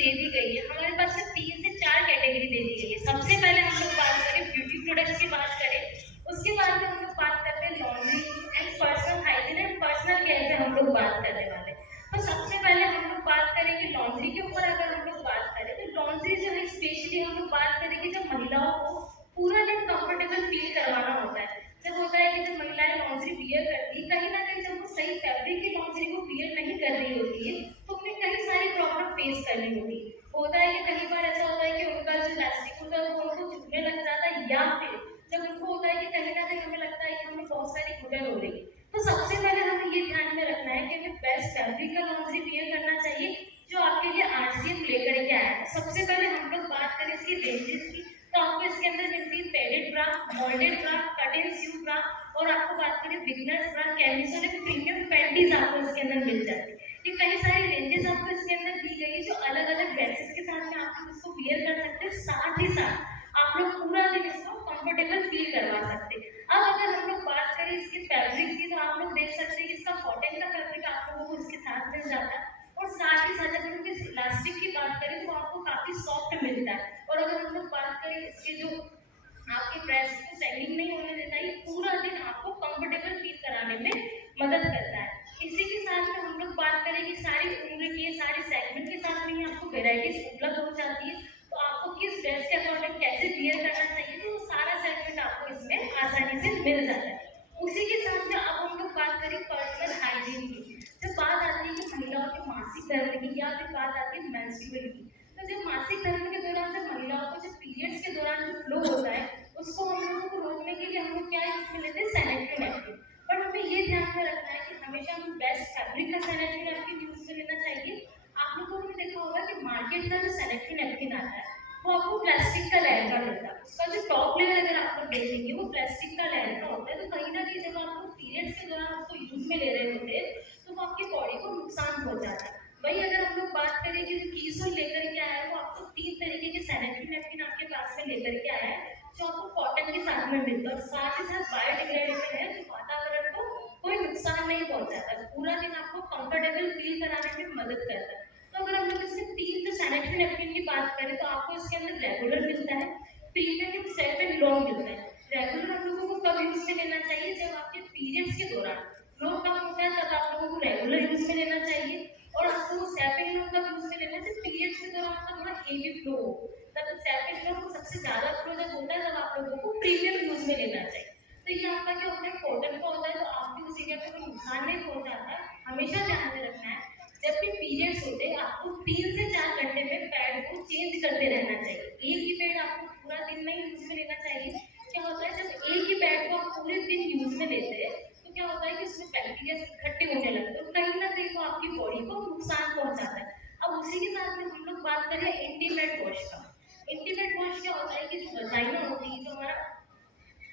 दे दी गई है, हमारे पास में 3 से 4 कैटेगरी दे दी गई है। सबसे पहले हम लोग बात करें ब्यूटी प्रोडक्ट्स की बात करें, उसके बाद में हम लोग बात करते हैं laundry and personal hygiene and personal care पे हम लोग बात करने वाले हैं। तो सबसे पहले हम लोग बात करेंगे लॉन्ड्री के ऊपर। अगर हम लोग बात करें तो लॉन्ड्री जो है स्पेशली हम लोग बात करेंगे जब महिलाओं को पूरा दिन कंफर्टेबल फील करवाना होता है। जब होता है कि जब महिलाएं लॉन्ड्री वियर करती है, कहीं ना कहीं जब वो सही फैब्रिक की लॉन्ड्री को वियर नहीं कर रही होती है तो उन्हें कई सारी प्रॉब्लम फेस करनी होती है। होता है कि कई बार ऐसा होता है कि उनका जो इलास्टिक होता है वो उनको चुभने लग जाता है, या फिर जब उनको होता है कि कहीं ना कहीं हमें लगता है कि हमें बहुत सारी घुटन हो रही है। तो सबसे पहले हमें ये ध्यान में रखना है कि हमें बेस्ट फैब्रिक का लॉन्ड्री वियर करना चाहिए जो आपके लिए आरसीएम लेकर के आया है। सबसे पहले हम लोग बात करें इसकी रेंजेस की, तो आपको इसके अंदर मिलती है padded bra, moulded bra, cut and sew bra, और आपको बात करें beginners bra, camisole and premium panties आपको इसके अंदर मिल जाती है। ये कई सारी रेंजेस आपको इसके अंदर दी गई है जो अलग अलग ड्रेसेस के साथ में आप इसको वियर कर सकते हैं, साथ ही साथ आप लोग पूरा दिन इसको कंफर्टेबल फील करवा सकते हैं। अब अगर हम लोग बात करें इसके फैब्रिक की, तो आप लोग देख सकते हैं कि इसका कॉटन का फैब्रिक आप लोगों को इसके साथ मिल जाता है, और साथ ही साथ अगर हम इस इलास्टिक की बात करें तो आपको काफी सॉफ्ट मिलता है। और अगर हम लोग बात करें इसके जो आपकी ड्रेस को सैगिंग नहीं होने देता, ये पूरा दिन आपको कंफर्टेबल फील कराने में मदद करता है। इसी के साथ में हम लोग बात करें कि सारी उम्र के सारे सेगमेंट के साथ में आपको वेराइटीज उपलब्ध हो जाती है, तो आपको किस ड्रेस के अकॉर्डिंग कैसे वियर करना चाहिए तो वो सारा सेगमेंट आपको इसमें आसानी से मिल जाता है। उसी के साथ में अब हम लोग बात करें पर्सनल हाइजीन की। जब बात आती है कि महिलाओं के मासिक धर्म की, या फिर बात आती है मेंस्ट्रुअल की, तो जब मासिक धर्म के दौरान जब महिलाओं को जब पीरियड्स के दौरान जो फ्लो होता है उसको हम लोगों को रोकने के लिए हम लोग क्या यूज में लेते हैं, सैनिटरी नैपकिन। पर हमें ये ध्यान में रखना है कि हमेशा हम बेस्ट फैब्रिक का सैनिटरी नैपकिन यूज में लेना चाहिए। आप लोगों ने देखा होगा कि मार्केट का जो सैनिटरी नैपकिन आता है वो आपको प्लास्टिक का लेयर का मिलता है, उसका जो टॉप लेयर अगर आप लोग देखेंगे वो प्लास्टिक का लेयर का होता है। तो कहीं ना कहीं जब आप लोग पीरियड्स के दौरान उसको यूज में ले रहे होते हैं तो वो आपकी बॉडी को नुकसान पहुंचाता है। वही अगर हम लोग बात करें कि जो कीसोल लेकर के आया है वो आपको 3 तरीके के सैनिटरी नैपकिन आपके पास में लेकर के आया है जो आपको कॉटन के साथ में मिलता है, और साथ ही साथ बायोडिग्रेडेबल है जो वातावरण को कोई नुकसान नहीं पहुंचाता, पूरा दिन आपको कंफर्टेबल फील कराने में मदद करता है। तो अगर हम लोग इसमें 3 जो सैनिटरी नैपकिन की बात करें तो आपको इसके अंदर रेगुलर मिलता है, प्रीमियम, सेल्फ एंड लॉन्ग मिलता है। रेगुलर हम लोगों को कब यूज में लेना चाहिए, जब आपके पीरियड्स के दौरान फ्लो कम होता है तब आप लोगों को रेगुलर यूज में लेना चाहिए, और आपको सेल्फ एंड लॉन्ग कब यूज में लेना चाहिए, पीरियड्स के दौरान आपका थोड़ा हेवी फ्लो हो, तब सेल्फ एंड लॉन्ग सबसे ज्यादा फ्लो जब होता है तब आप लोगों को प्रीमियम यूज में लेना चाहिए। तो ये आपका क्या होता है, कॉटन का होता है, तो आपको उस एरिया पे कोई नुकसान नहीं पहुंचाता है। हमेशा ध्यान में रखना है जब भी पीरियड्स होते हैं आपको 3 से 4 घंटे में पैड को चेंज करते रहना चाहिए। एक ही पैड आपको पूरा दिन नहीं यूज में लेना चाहिए। क्या होता है जब एक ही पैड को आप पूरे दिन यूज में लेते हैं तो क्या होता है कि उसमें बैक्टीरिया इकट्ठे होने लगते हैं, कहीं ना कहीं वो आपकी बॉडी को नुकसान पहुंचाता है। अब उसी के साथ में हम लोग बात करें इंटीमेट वॉश का। इंटीमेट वॉश क्या होता है कि जो वजाइना होती है, जो हमारा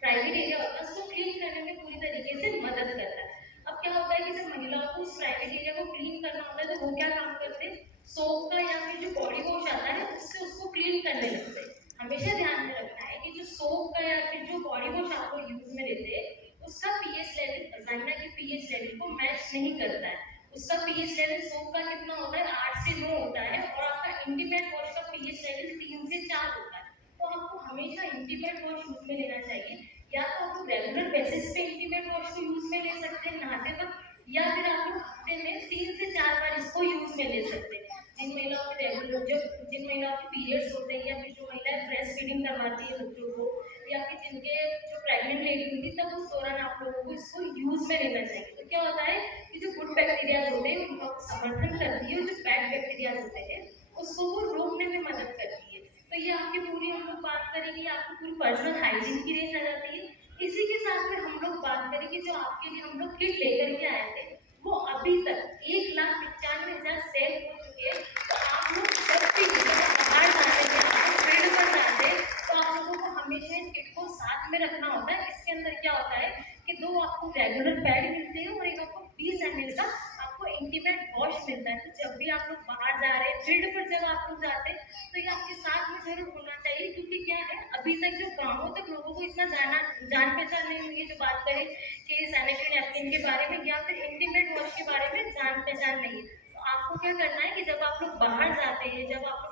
प्राइवेट एरिया होता है, उसको क्लीन करने में पूरी तरीके से मदद करता है। अब क्या होता है कि जब महिलाओं को उस प्राइवेट एरिया को क्लीन करना होता है तो वो क्या काम करते हैं, सोप का या फिर जो बॉडी वॉश आता है उससे उसको क्लीन करने लगते हैं। हमेशा ध्यान में रखना है कि जो सोप का या फिर जो बॉडी वॉश आपको यूज में लेते हैं उसका पीएच लेवल वजाइना के पीएच लेवल को मैच नहीं करता है। उसका पीएच लेवल सोप का कितना होता है, 8 से 9 होता है, और आपका इंटीमेट वॉश का पीएच लेवल 3 से 4 होता है। तो आपको हमेशा इंटीमेट वॉश यूज में लेना चाहिए, या तो आप लोग रेगुलर बेसिस पे इंटीमेट वॉश को यूज में ले सकते हैं नहाते वक्त, या फिर आप लोग हफ्ते में 3 से 4 बार इसको यूज में ले सकते हैं। जिन महिलाओं के रेगुलर जिन महिलाओं के पीरियड्स होते हैं, या फिर जो महिलाएं ब्रेस्ट फीडिंग करवाती है बच्चों को, या फिर जिनके जो प्रेग्नेंट लेडी होती है तब उस दौरान आप लोगों को इसको यूज में लेना चाहिए। तो क्या होता है कि जो गुड बैक्टीरियाज होते हैं उनका समर्थन करती है, और जो बैड बैक्टीरियाज होते हैं उसको वो रोकने में मदद करती है। तो ये आपकी पूरी हम लोग बात करेंगे, आपकी पूरी पर्सनल हाइजीन की रेंज आ जाती है। इसी के साथ में हम लोग बात करें कि जो आपके लिए हम लोग किट लेकर के आए थे वो अभी तक 1,95,000 सेल हो चुके हैं। तो आप लोग जब भी बाहर जाते हैं, आप फील्ड पर जाते हैं, तो आप लोगों को हमेशा इस किट को साथ में रखना होता है। इसके अंदर क्या होता है कि 2 आपको रेगुलर पैड मिलते हैं और एक आपको 20 ml का आपको इंटीमेट वॉश मिलता है। तो जब भी आप लोग बाहर जा रहे हैं, फील्ड पर जब आप लोग जाते हैं तो ये आपके साथ में जरूर होना चाहिए, क्योंकि क्या है अभी तक जो गांवों तक लोगों को इतना जान पहचान नहीं हुई है। जो बात करें कि सैनिटरी नैपकिन के बारे में या फिर इंटीमेट वॉश के बारे में जान पहचान नहीं है, तो आपको क्या करना है कि जब आप लोग बाहर जाते हैं, जब आप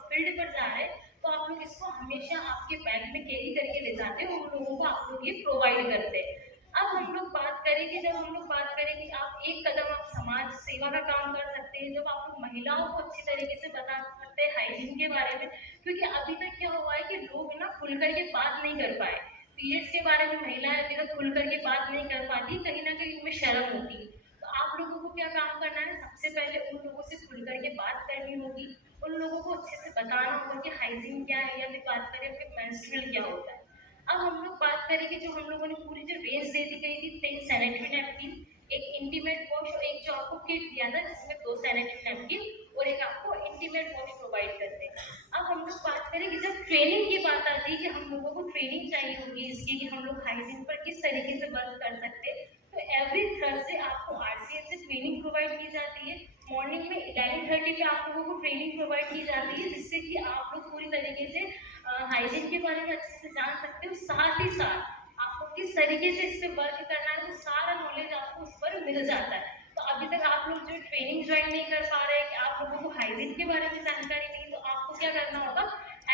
जा रहा है तो आप लोग इसको हमेशा आपके बैग में कैरी करके ले जाते हो, उन लोगों को आप लोग ये प्रोवाइड करते हैं। अब हम लोग बात करें कि जब हम लोग बात करें कि आप एक कदम आप समाज सेवा का काम कर सकते हैं, जब आप लोग महिलाओं को अच्छी तरीके से बता सकते हैं हाइजीन के बारे में, क्योंकि अभी तक क्या हुआ है कि लोग ना खुल करके बात नहीं कर पाए। पीरियड्स के बारे में महिलाएं अभी तक खुल करके बात नहीं कर पाती, कहीं ना कहीं उनमें शर्म होती है। तो आप लोगों को क्या काम करना है, सबसे पहले उन लोगों से खुल करके बात करनी होगी, उन लोगों को अच्छे से बताना होगा कि हाइजीन क्या है, या फिर बात करें कि मेंस्ट्रुअल क्या होता है। अब हम लोग बात करेंगे जो हम लोगों ने पूरी जो रेंज दे दी गई थी, 10 सैनिटरी नैपकिन, एक इंटीमेट वॉश और एक जो आपको किट दिया था जिसमें 2 सैनिटरी नैपकिन और एक आपको इंटीमेट वॉश प्रोवाइड करते हैं। अब हम लोग बात करें कि जब ट्रेनिंग की बात आती है कि हम लोगों को ट्रेनिंग चाहिए होगी इसकी कि हम लोग हाइजीन पर किस तरीके से वर्क कर सकते हैं, तो एवरी थर्सडे आपको आरसीएस से ट्रेनिंग प्रोवाइड की जाती है। मॉर्निंग में 11:30 पे आप लोगों को ट्रेनिंग प्रोवाइड की जाती है, जिससे कि आप लोग पूरी तरीके से हाइजीन के बारे में अच्छे से जान सकते हो। साथ ही साथ आपको किस तरीके से इस पर वर्क करना है वो सारा नॉलेज आपको उस पर मिल जाता है। तो अभी तक आप लोग जो ट्रेनिंग ज्वाइन नहीं कर पा रहे हैं कि आप लोगों को हाइजीन के बारे में जानकारी नहीं, तो आपको क्या करना होगा,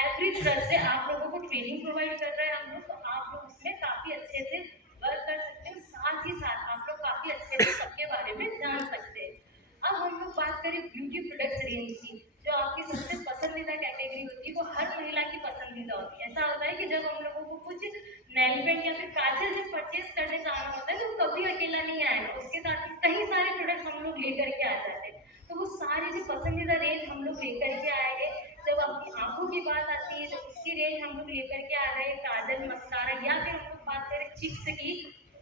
एवरी थर्सडे आप लोगों को ट्रेनिंग प्रोवाइड कर रहे हैं हम लोग, तो आप लोग उसमें काफ़ी अच्छे से वर्क कर सकते हैं। साथ ही साथ आप लोग काफ़ी अच्छे से सबके बारे में जान सकते हैं। अब हम लोग बात करें ब्यूटी प्रोडक्ट्स रेंज की, जो आपकी सबसे पसंदीदा कैटेगरी होती है, वो हर महिला की पसंदीदा होती है। ऐसा होता है कि जब हम लोगों को कुछ नेल पेंट या फिर काजल जब परचेज करने जाना होता है तो कभी अकेला नहीं आएगा, उसके साथ ही कई सारे प्रोडक्ट्स हम लोग लेकर के आ जाते हैं। तो वो सारी जो पसंदीदा रेंज हम लोग लेकर के आए हैं। जब आपकी आंखों की बात आती है तो उसकी रेंज हम लोग लेकर के आ रहे हैं, काजल, मस्कारा, या फिर हम लोग बात करें चिक्स की,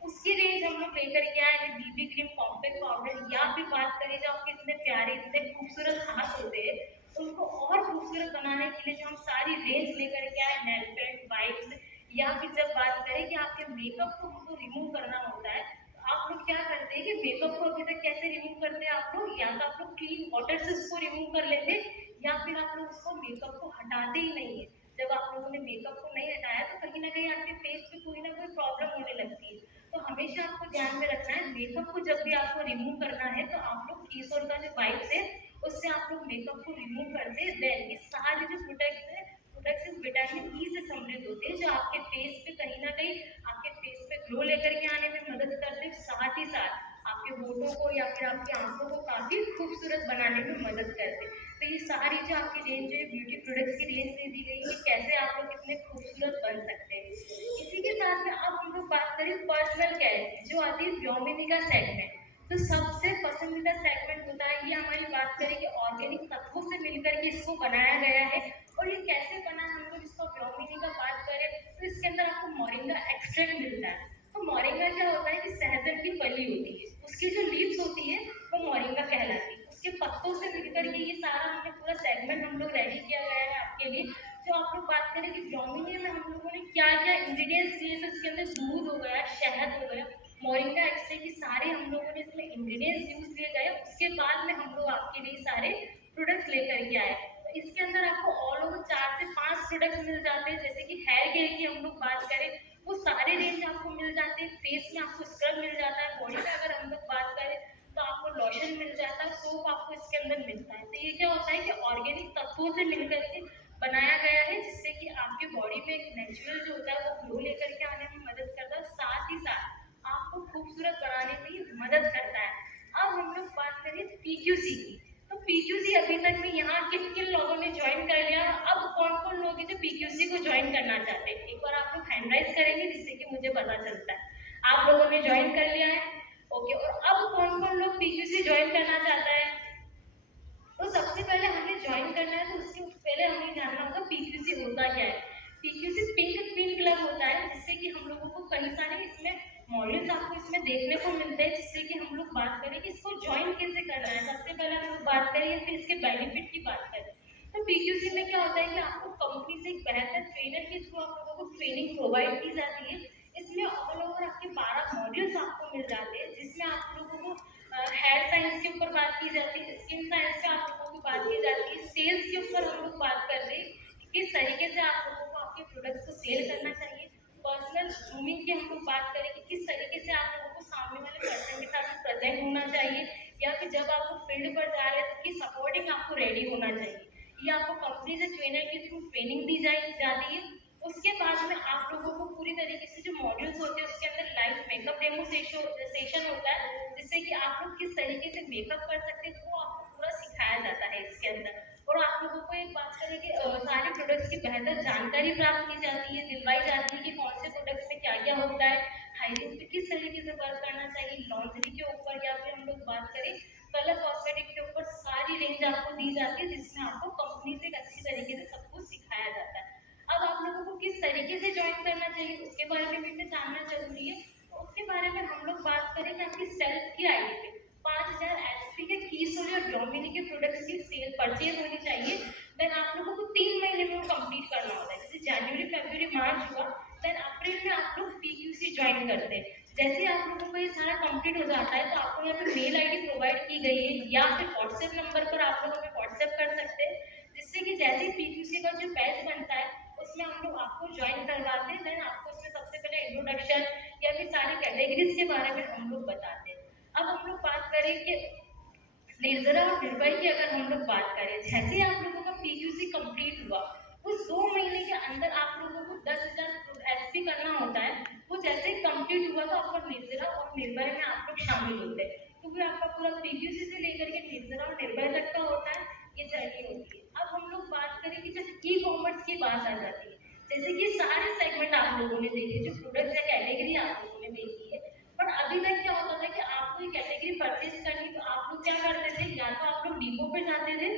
उसकी रेंज हम लोग लेकर के आए हैं, बीबी क्रीम, कॉम्पैक्ट पाउडर, या फिर बात करें जो आपके इतने प्यारे इतने खूबसूरत हाथ होते हैं उनको और खूबसूरत बनाने के लिए जो हम सारी रेंज लेकर के आए, नेल पेंट, वाइप्स, या फिर जब बात करें कि आपके मेकअप को हमको रिमूव करना होता है, तो आप लोग क्या करते हैं कि मेकअप को अभी तक कैसे रिमूव करते हैं आप लोग, या तो आप लोग क्लीन वाटर से उसको रिमूव कर लेते हैं, या फिर आप लोग उसको मेकअप को हटाते ही नहीं है। जब आप लोगों ने मेकअप को नहीं हटाया तो कहीं ना कहीं आपके फेस पे कोई ना कोई प्रॉब्लम होने लगती है। तो हमेशा आपको ध्यान में रखना है, मेकअप को जब भी आपको रिमूव करना है तो आप लोग ईसोर का जो वाइप्स है उससे आप लोग मेकअप को रिमूव करते हैं। देन ये सारे जो प्रोडक्ट्स विटामिन ई से समृद्ध होते हैं, जो आपके फेस पे कहीं ना कहीं आपके फेस पे ग्लो लेकर के आने में मदद करते हैं। साथ ही साथ आपके होठों को या फिर आपकी आंखों को काफी खूबसूरत बनाने में मदद करते हैं। तो ये सारी जो आपकी रेंज है, ब्यूटी प्रोडक्ट्स की रेंज दे दी गई है, कैसे आप लोग इतने खूबसूरत बन सकते हैं। इसी के साथ में अब हम लोग बात करें पर्सनल केयर की, जो आती है व्योमिनी का सेगमेंट। तो सबसे पसंदीदा सेगमेंट होता है, ये हमारी बात करें कि ऑर्गेनिक तत्वों से मिलकर के इसको बनाया गया है। और ये कैसे बना है, हम लोग इसको व्योमिनी का बात करें तो इसके अंदर आपको मोरिंगा एक्सट्रैक्ट मिलता है। तो मोरिंगा क्या होता है कि सहजन की फली होती है, उसकी जो लीव्स होती है वो मोरिंगा कहलाती है। उसके पत्तों से मिलकर के ये सारा हमने पूरा सेगमेंट हम लोग रेडी किया गया है आपके लिए। जो आप लोग बात करें कि व्योमिनी में हम लोगों ने क्या क्या इंग्रेडिएंट्स दिए, तो इसके अंदर दूध हो गया, शहद हो गया, मोरिंगा एक्सट्रैक्ट, की सारे हम लोगों ने इसमें इंग्रेडिएंट्स यूज किए गए। उसके बाद में हम लोग आपके लिए सारे प्रोडक्ट्स लेकर के आए। तो इसके अंदर आपको ऑल ओवर 4 से 5 प्रोडक्ट्स मिल जाते हैं। जैसे कि हेयर केयर की हम लोग बात करें वो सारे रेंज आपको मिल जाते हैं। फेस में आपको स्क्रब मिल जाता है, बॉडी में अगर हम लोग बात करें तो आपको लोशन मिल जाता है, सोप आपको इसके अंदर मिलता है। तो ये क्या होता है कि ऑर्गेनिक तत्वों से मिलकर के बनाया गया है, जिससे कि आपके बॉडी में एक नेचुरल जो होता है वो ग्लो लेकर के आने में मदद करता है, साथ ही साथ आपको खूबसूरत बनाने में मदद करता है। अब हम लोग बात करें पीक्यूसी की, तो पीक्यूसी अभी तक में यहाँ किन किन लोगों ने ज्वाइन कर लिया, अब कौन कौन लोग हैं जो पीक्यूसी को ज्वाइन करना चाहते हैं, एक बार आप लोग हैंड राइज करेंगे जिससे कि मुझे पता चलता है आप लोगों ने ज्वाइन कर लिया है। ओके, और अब कौन कौन लोग पीक्यूसी ज्वाइन करना चाहता है, तो सबसे पहले हमें ज्वाइन करना है तो उसके पहले हमें जानना होगा पीक्यूसी होता क्या है। पीक्यूसी पिंक क्वीन क्लब होता है, जिससे कि हम लोगों को कई सारे इसमें मॉडल्स आपको इसमें देखने को मिलते हैं, जिससे कि हम लोग बात करें कि इसको ज्वाइन कैसे करना है। सबसे पहले हम लोग बात करें या फिर इसके बेनिफिट की बात करें तो पीक्यूसी में क्या होता है कि आपको कंपनी से एक बेहतर ट्रेनर के थ्रू आप लोगों को ट्रेनिंग प्रोवाइड की जाती है। इसमें ऑल ओवर आपके 12 मॉड्यूल्स आपको मिल जाते हैं, जिसमें आप लोगों को हेयर साइंस के ऊपर बात की जाती है, स्किन साइंस पे आप लोगों की बात की जाती है, सेल्स के ऊपर हम लोग बात कर रहे हैं कि किस तरीके से आप लोगों को आपके प्रोडक्ट्स को सेल करना चाहिए। पर्सनल ग्रूमिंग की हम लोग बात करें कि किस तरीके से आप लोगों को सामने वाले पर्सन के साथ प्रेजेंट होना चाहिए, या फिर जब आप फील्ड पर जा रहे हैं तो किस अकॉर्डिंग आपको रेडी होना चाहिए, ये आपको कंपनी से ट्रेनर के थ्रू ट्रेनिंग दी जाती है। उसके बाद में आप लोगों को पूरी तरीके से जो मॉड्यूल्स होते हैं उसके अंदर लाइव मेकअप डेमो सेशन होता है, जिससे कि आप लोग किस तरीके से मेकअप कर सकते हैं वो आपको पूरा सिखाया जाता है इसके अंदर। और आप लोगों को एक बात करें कि सारे प्रोडक्ट्स की बेहतर जानकारी प्राप्त की जाती है, दिलवाई जाती है कि कौन से प्रोडक्ट्स में क्या क्या होता है, हाइजीन पे किस तरीके से वर्क करना चाहिए, लॉन्ड्री के ऊपर या फिर हम लोग बात करें कलर कॉस्मेटिक के ऊपर सारी रेंज आपको दी जाती है, जिसमें आपको कंपनी से एक अच्छी तरीके से सब कुछ सिखाया जाता है। अब आप लोगों को किस तरीके से ज्वाइन करना चाहिए उसके बारे में भी जानना जरूरी है। तो उसके बारे में हम लोग बात करें कि आपकी सेल्फ की आईडी पे 5000 एचपी के कीसोल और डोमिनी के प्रोडक्ट्स की सेल परचेज होनी चाहिए। देन आप लोगों को 3 महीने में वो कंप्लीट करना होता है। जैसे जनवरी फरवरी मार्च हुआ, देन अप्रैल में आप लोग पीक्यूसी ज्वाइन करते हैं। जैसे आप लोगों को ये सारा कंप्लीट हो जाता है तो आपको यहाँ पे मेल आईडी प्रोवाइड की गई है या फिर व्हाट्सएप नंबर पर आप लोग हमें व्हाट्सएप कर सकते हैं, जिससे कि जैसे पीक्यूसी का जो बैच बनता है उसमें हम लोग आपको ज्वाइन करवाते हैं। देन आपको उसमें सबसे पहले इंट्रोडक्शन या फिर सारी कैटेगरीज के बारे में हम लोग बताते हैं। अब हम लोग बात करें कि निर्जरा और निर्भय की अगर हम लोग बात करें, जैसे आप लोगों का पीक्यूसी कंप्लीट हुआ उस 2 महीने के अंदर आप लोगों को 10,000 एसपी करना होता है। वो जैसे ही कंप्लीट हुआ तो आपका निर्जरा और निर्भय में आप लोग शामिल होते हैं, क्योंकि आपका पूरा पीक्यूसी से लेकर के निर्जरा और निर्भय तक का होता है, ये जर्नी होती है। अब हम लोग बात करें कि जब ई कॉमर्स की बात आ जाती है, जैसे कि सारे सेगमेंट आप लोगों ने देखे, जो प्रोडक्ट या कैटेगरी आप लोगों ने देखी है, बट अभी तक क्या होता था कि आपको ये कैटेगरी परचेज करनी तो आप लोग क्या करते थे, या तो आप लोग डिपो पे जाते थे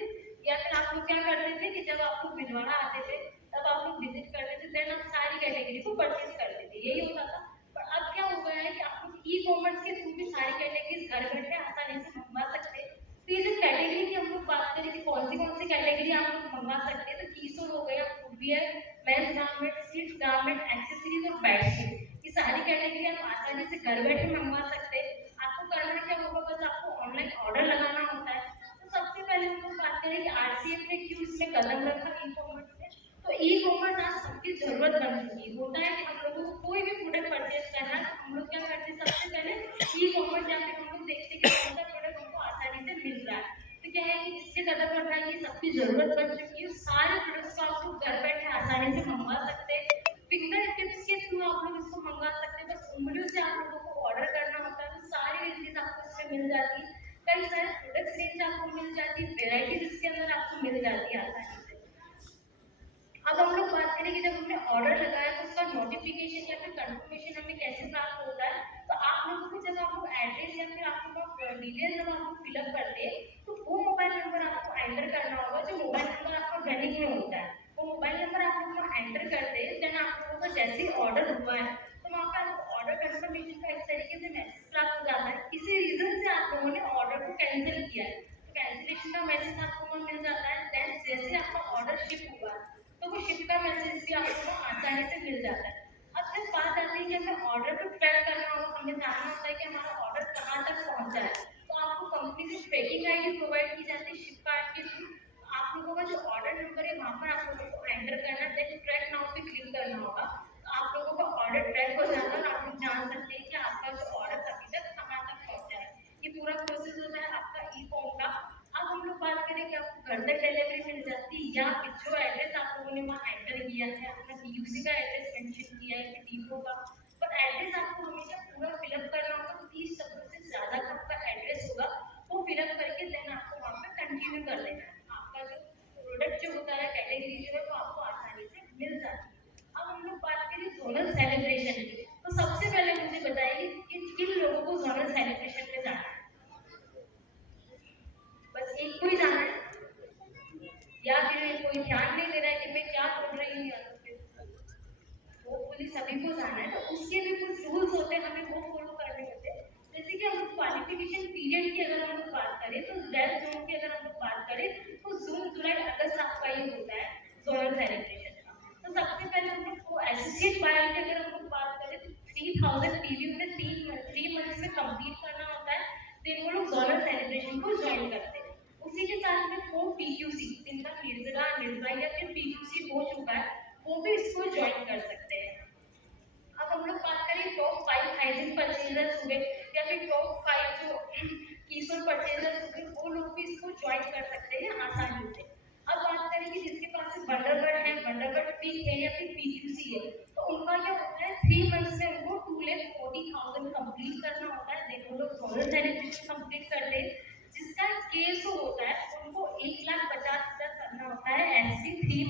या फिर आप लोग क्या करते थे कि जब आप लोग भिजवाड़ा आते थे तब आप लोग विजिट करते थे, देन आप सारी कैटेगरी को परचेज करते थे, यही होता था। पर अब क्या हो गया है कि आप लोग ई कॉमर्स के थ्रू भी सारी कैटेगरीज घर बैठे आसानी से मंगवा सकते हैं। तो ये जो कैटेगरी की हम लोग बात करें कि कौन सी कैटेगरी आप लोग मंगवा सकते हैं, तो कीसोल हो गया, footwear, men's garment, kids garment, accessories और बेडशीट, ये सारी कैटेगरी आप आसानी से घर बैठे मंगवा सकते हैं। आपको करना क्या होगा, बस आपको ऑनलाइन ऑर्डर लगाना होता है। तो सबसे पहले हम लोग बात करें कि आरसीएफ ने क्यों इसमें कदम रखा ई कॉमर्स में। तो ई कॉमर्स आज सबकी जरूरत बन चुकी है। होता है कि हम लोगों को कोई भी प्रोडक्ट परचेज करना है तो हम लोग क्या करते हैं, सबसे पहले ई कॉमर्स या फिर हम लोग देखते हैं कि कौन सा प्रोडक्ट हमको आसानी से मिल रहा है। तो क्या है कि इससे कदम रखा है, ये सबकी जरूरत बन चुकी है। सारे प्रोडक्ट्स को आप लोग घर बैठे आसानी से मंगवा सकते हैं। फिंगर टिप्स के थ्रू आप लोग इसको मंगवा सकते हैं, बस उंगलियों से आप लोगों को ऑर्डर करना होता है, तो सारी रेंजेस आपको इसमें मिल जाती है। कई सारे प्रोडक्ट्स रेंज आपको मिल जाती है, वेराइटीज इसके अंदर आपको मिल जाती है आसानी से। अब हम लोग बात करें कि जब हमने ऑर्डर लगाया तो उसका नोटिफिकेशन या फिर कंफर्मेशन हमें कैसे प्राप्त होता है। तो आप लोगों को जब आप लोग एड्रेस या फिर आप लोग डिटेल जब आप लोग फिलअप करते हैं तो वो मोबाइल नंबर आपको एंटर करना होगा, जो मोबाइल नंबर आपका रनिंग में होता है वो मोबाइल नंबर आप लोग एंटर करते हैं। देन आप लोगों का जैसे ही ऑर्डर हुआ है तो वहाँ पर आपको ऑर्डर कंफर्मेशन का एक तरीके से मैसेज प्राप्त हो जाता है, किसी रीजन से आप लोगों ने ऑर्डर को कैंसिल किया है तो कैंसिलेशन का मैसेज आपको वहाँ मिल जाता है। देन जैसे आपका ऑर्डर शिप हुआ तो वो शिप का मैसेज भी आपको आसानी से मिल जाता है। अब जब बात आती है कि हमें ऑर्डर को ट्रैक करना होगा, हमें जानना होता है कि हमारा ऑर्डर कहाँ तक पहुँचा है, तो आपको कंपनी से ट्रैकिंग आईडी प्रोवाइड की जाती है शिप कार्ड के थ्रू। आप लोगों का जो ऑर्डर नंबर है वहाँ पर आप लोगों को एंटर करना है, देन ट्रैक नाउ पे क्लिक करना होगा, तो आप लोगों का ऑर्डर ट्रैक हो जाता है और आप लोग जान सकते हैं कि आपका जो ऑर्डर अभी तक कहाँ तक पहुँचा है। ये पूरा प्रोसेस होता है आपका ई कॉम का। अब हम लोग बात करें कि आपको घर तक डिलीवरी मिल जाती है या फिर जो एड्रेस आप लोगों ने वहाँ एंटर किया है, अपना पीयूसी का एड्रेस मेंशन किया है, डिपो का, पर एड्रेस आपको हमेशा पूरा फिलअप करना होगा। तो 30 शब्दों से ज़्यादा का आपका एड्रेस होगा, वो फिलअप करके देन आपको वहाँ पे कंटिन्यू कर देना है। आपका जो प्रोडक्ट जो होता है, कैटेगरी जो है वो आपको आसानी से मिल जाती है। अब हम लोग बात करें जोनल सेलिब्रेशन की, तो सबसे पहले मुझे बताइए कि किन लोगों को जोनल सेलिब्रेशन में जाना है। बस एक को ही जाना है या फिर कोई ध्यान नहीं दे रहा है कि मैं क्या बोल रही हूँ, या तो फिर होपफुली सभी को जाना है। तो उसके भी कुछ रूल्स होते हैं, हमें वो फॉलो करने होते हैं। जैसे कि हम क्वालिफिकेशन पीरियड की अगर हम लोग बात करें, तो रेड जोन की अगर हम लोग बात करें तो जून जुलाई अगस्त आपका ये होता है जोनल सेलिब्रेशन का। तो सबसे पहले हम लोग को एसोसिएट बायर की अगर हम लोग बात करें तो 3000 पीवी में 3 मंथ्स में कंप्लीट करना होता है, फिर वो लोग जोनल सेलिब्रेशन को ज्वाइन करते हैं। उसी के साथ में वो पीक्यूसी जिनका निर्जरा निर्भया या फिर पीक्यूसी हो चुका है वो भी इसको ज्वाइन कर सकते हैं। अब हम लोग बात करें टॉप 5 हाइजीन परचेजर्स हुए या फिर टॉप 5 जो कीसोल परचेजर्स हुए, वो लोग भी इसको ज्वाइन कर सकते हैं आसानी से। अब बात करें ओरल सेलिब्रेशन कंप्लीट कर दे। जिसका केस होता है उनको 1,50,000 करना होता है एससी 3